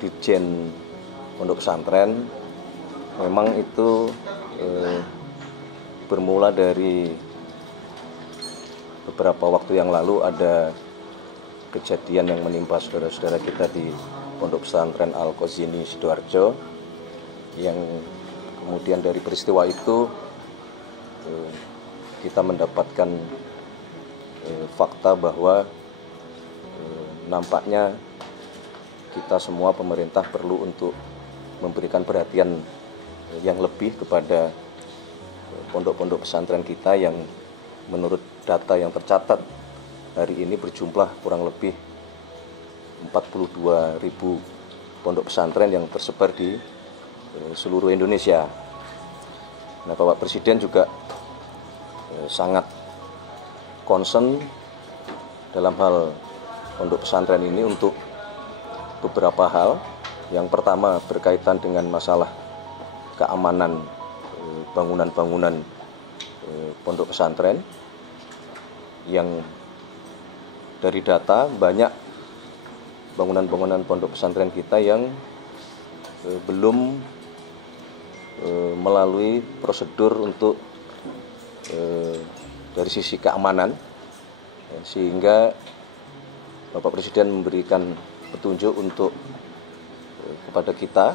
Ditjen Pondok Pesantren memang itu bermula dari beberapa waktu yang lalu ada kejadian yang menimpa saudara-saudara kita di Pondok Pesantren Al-Qazini Sidoarjo, yang kemudian dari peristiwa itu kita mendapatkan fakta bahwa nampaknya kita semua pemerintah perlu untuk memberikan perhatian yang lebih kepada pondok-pondok pesantren kita yang menurut data yang tercatat hari ini berjumlah kurang lebih 42.000 pondok pesantren yang tersebar di seluruh Indonesia. Nah, Bapak Presiden juga sangat concern dalam hal pondok pesantren ini untuk beberapa hal. Yang pertama berkaitan dengan masalah keamanan bangunan-bangunan pondok pesantren, yang dari data banyak bangunan-bangunan pondok pesantren kita yang belum melalui prosedur untuk dari sisi keamanan, sehingga Bapak Presiden memberikan petunjuk untuk kepada kita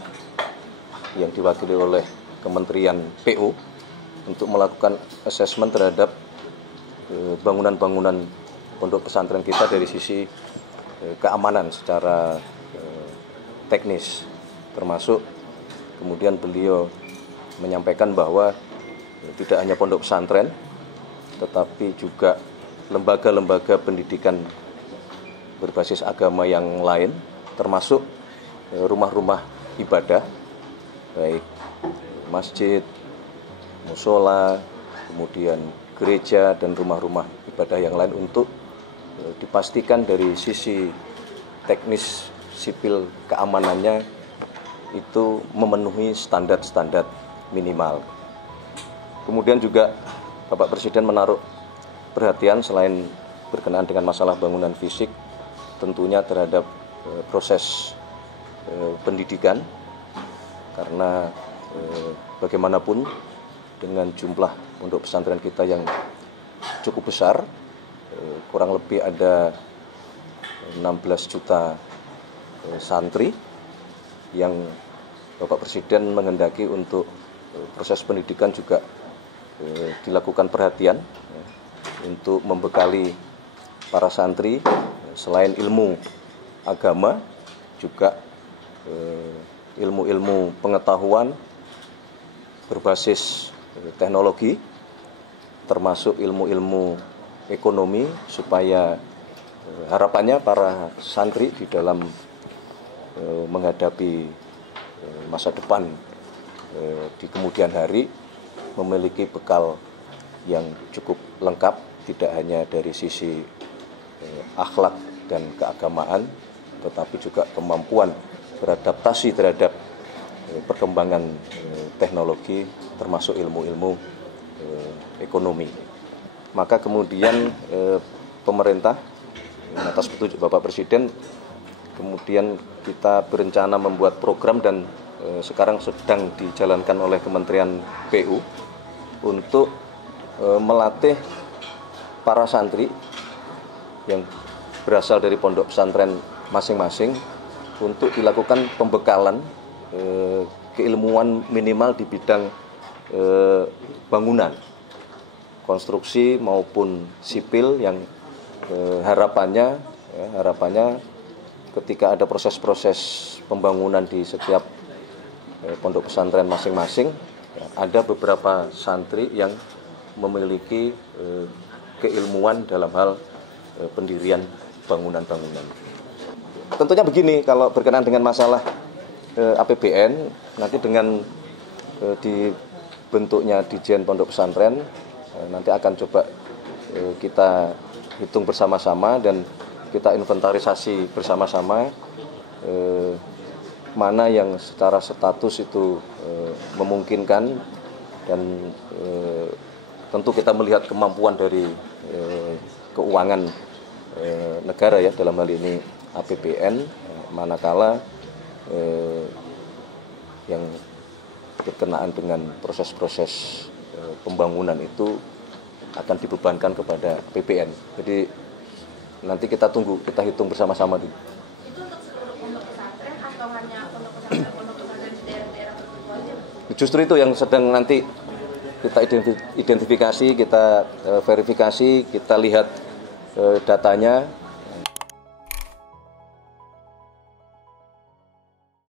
yang diwakili oleh Kementerian PU untuk melakukan asesmen terhadap bangunan-bangunan pondok pesantren kita dari sisi keamanan secara teknis, termasuk kemudian beliau menyampaikan bahwa tidak hanya pondok pesantren tetapi juga lembaga-lembaga pendidikan berbasis agama yang lain, termasuk rumah-rumah ibadah, baik masjid, musola, kemudian gereja dan rumah-rumah ibadah yang lain, untuk dipastikan dari sisi teknis sipil keamanannya itu memenuhi standar-standar minimal. Kemudian juga Bapak Presiden menaruh perhatian selain berkenaan dengan masalah bangunan fisik, tentunya terhadap proses pendidikan, karena bagaimanapun dengan jumlah pondok pesantren kita yang cukup besar, kurang lebih ada 16 juta santri, yang Bapak Presiden menghendaki untuk proses pendidikan juga dilakukan perhatian untuk membekali para santri selain ilmu agama juga ilmu-ilmu pengetahuan berbasis teknologi, termasuk ilmu-ilmu ekonomi, supaya harapannya para santri di dalam menghadapi masa depan di kemudian hari memiliki bekal yang cukup lengkap, tidak hanya dari sisi akhlak dan keagamaan, tetapi juga kemampuan beradaptasi terhadap perkembangan teknologi, termasuk ilmu-ilmu ekonomi. Maka kemudian pemerintah atas petunjuk Bapak Presiden, kemudian kita berencana membuat program dan sekarang sedang dijalankan oleh Kementerian PU untuk melatih para santri yang berasal dari pondok pesantren masing-masing untuk dilakukan pembekalan keilmuan minimal di bidang bangunan, konstruksi maupun sipil, yang harapannya ketika ada proses-proses pembangunan di setiap pondok pesantren masing-masing, ada beberapa santri yang memiliki keilmuan dalam hal pendirian bangunan-bangunan. Tentunya begini, kalau berkenaan dengan masalah APBN, nanti dengan dibentuknya Ditjen Pondok Pesantren, nanti akan coba kita hitung bersama-sama dan kita inventarisasi bersama-sama mana yang secara status itu memungkinkan, dan tentu kita melihat kemampuan dari keuangan negara ya, dalam hal ini APBN, manakala yang berkenaan dengan proses-proses pembangunan itu akan dibebankan kepada PPN. Jadi nanti kita tunggu, kita hitung bersama-sama dulu. Itu untuk seluruh pondok pesantren atau hanya pondok pesantren di daerah-daerah tertentu aja? Justru itu yang sedang nanti kita identifikasi, kita verifikasi, kita lihat datanya,